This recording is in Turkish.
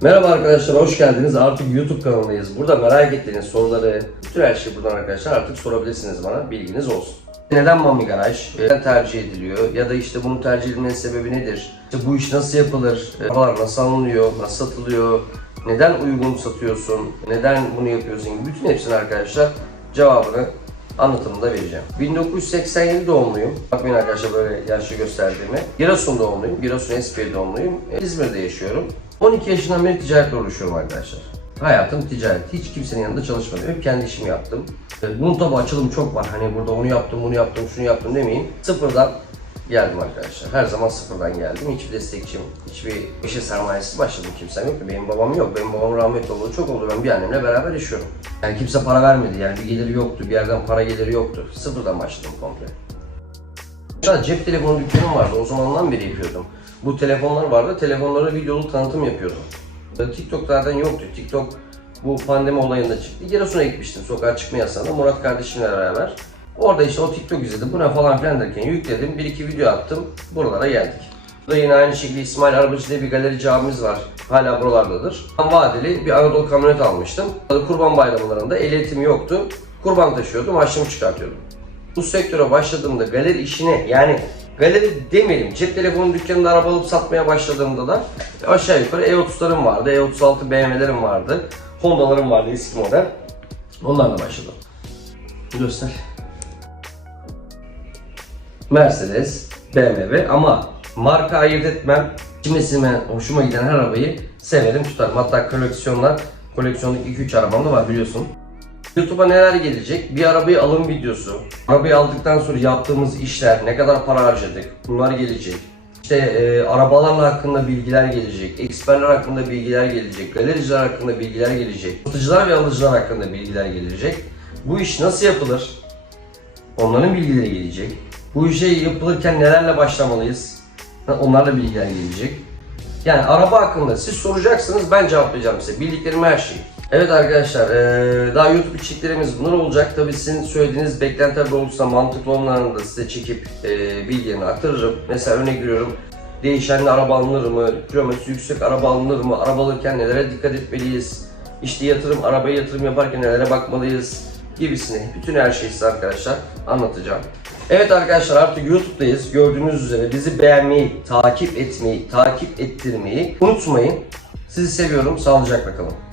Merhaba arkadaşlar, hoş geldiniz. Artık YouTube kanalındayız. Burada merak ettiğiniz soruları, bütün her şeyi buradan arkadaşlar artık sorabilirsiniz bana, bilginiz olsun. Neden Mami Garaj? Neden tercih ediliyor? Ya da işte bunun tercih edilmesinin sebebi nedir? İşte bu iş nasıl yapılır? Arabalar nasıl alınıyor? Nasıl satılıyor? Neden uygun satıyorsun? Neden bunu yapıyorsun? bütün hepsini arkadaşlar cevabını anlatımında vereceğim. 1987 doğumluyum. Bakmayın arkadaşlar böyle yaşlı gösterdiğimi. Giresun doğumluyum. Giresun Espiye doğumluyum. E, İzmir'de yaşıyorum. 12 yaşından beri ticaretle uğraşıyorum arkadaşlar. Hayatım ticaret. Hiç kimsenin yanında çalışmadım. Hep kendi işimi yaptım. E, Bunun tabi açılımı çok var. Hani burada onu yaptım, bunu yaptım, şunu yaptım demeyin. Sıfırdan geldim arkadaşlar. Her zaman sıfırdan geldim. Hiçbir destekçim, hiçbir işe sermayesi başladım kimsem yok. Benim babam yok. Benim babam rahmetli oldu. Çok oldu. Ben bir annemle beraber yaşıyorum. Yani kimse para vermedi. Yani bir geliri yoktu. Bir yerden para geliri yoktu. Sıfırdan başladım komple. Cep telefonu dükkanım vardı. O zamandan beri yapıyordum. Bu telefonlar vardı. Telefonlara videolu tanıtım yapıyordum. Ee, TikTok'lardan yoktu. TikTok bu pandemi olayında çıktı. Giresun'a gitmiştim sokağa çıkma yasağında Murat kardeşimle beraber. Orada işte o TikTok izledim. Bu ne falan filan derken yükledim. Bir iki video attım. Buralara geldik. Burada yine aynı şekilde İsmail Arabacı diye bir galerici abimiz var. Hala buralardadır. Ben vadeli bir Anadolu kamyonet almıştım. Kurban bayramlarında ehliyetim yoktu. Kurban taşıyordum, harçlığımı çıkartıyordum. Bu sektöre başladığımda galeri işine yani galeri demeyelim cep telefonu dükkanında araba alıp satmaya başladığımda da aşağı yukarı E30'larım vardı, E36 BMW'lerim vardı, Honda'larım vardı eski model. Onlarla başladım. Göster. Mercedes, BMW ama marka ayırt etmem. Şimdisine hoşuma giden her arabayı severim tutarım. Hatta koleksiyonlar, koleksiyonluk 2-3 arabam da var biliyorsun. YouTube'a neler gelecek? Bir arabayı alım videosu. Arabayı aldıktan sonra yaptığımız işler, ne kadar para harcadık bunlar gelecek. İşte e, arabalarla hakkında bilgiler gelecek, eksperler hakkında bilgiler gelecek, galericiler hakkında bilgiler gelecek, satıcılar ve alıcılar hakkında bilgiler gelecek. Bu iş nasıl yapılır? Onların bilgileri gelecek. Bu işe yapılırken nelerle başlamalıyız? Onlarla bilgiler gelecek. Yani araba hakkında siz soracaksınız ben cevaplayacağım size. Bildiklerim her şeyi. Evet arkadaşlar daha YouTube içeriklerimiz bunlar olacak. Tabii sizin söylediğiniz beklentiler doğrultusunda mantıklı olanlarını da size çekip bilgilerini aktarırım. Mesela örnek veriyorum değişenli araba alınır mı? Kilometresi yüksek araba alınır mı? Araba alırken nelere dikkat etmeliyiz? İşte yatırım, arabaya yatırım yaparken nelere bakmalıyız? Gibisini bütün her şeyi size arkadaşlar anlatacağım. Evet arkadaşlar artık YouTube'dayız. Gördüğünüz üzere bizi beğenmeyi, takip etmeyi, takip ettirmeyi unutmayın. Sizi seviyorum. Sağlıcakla kalın.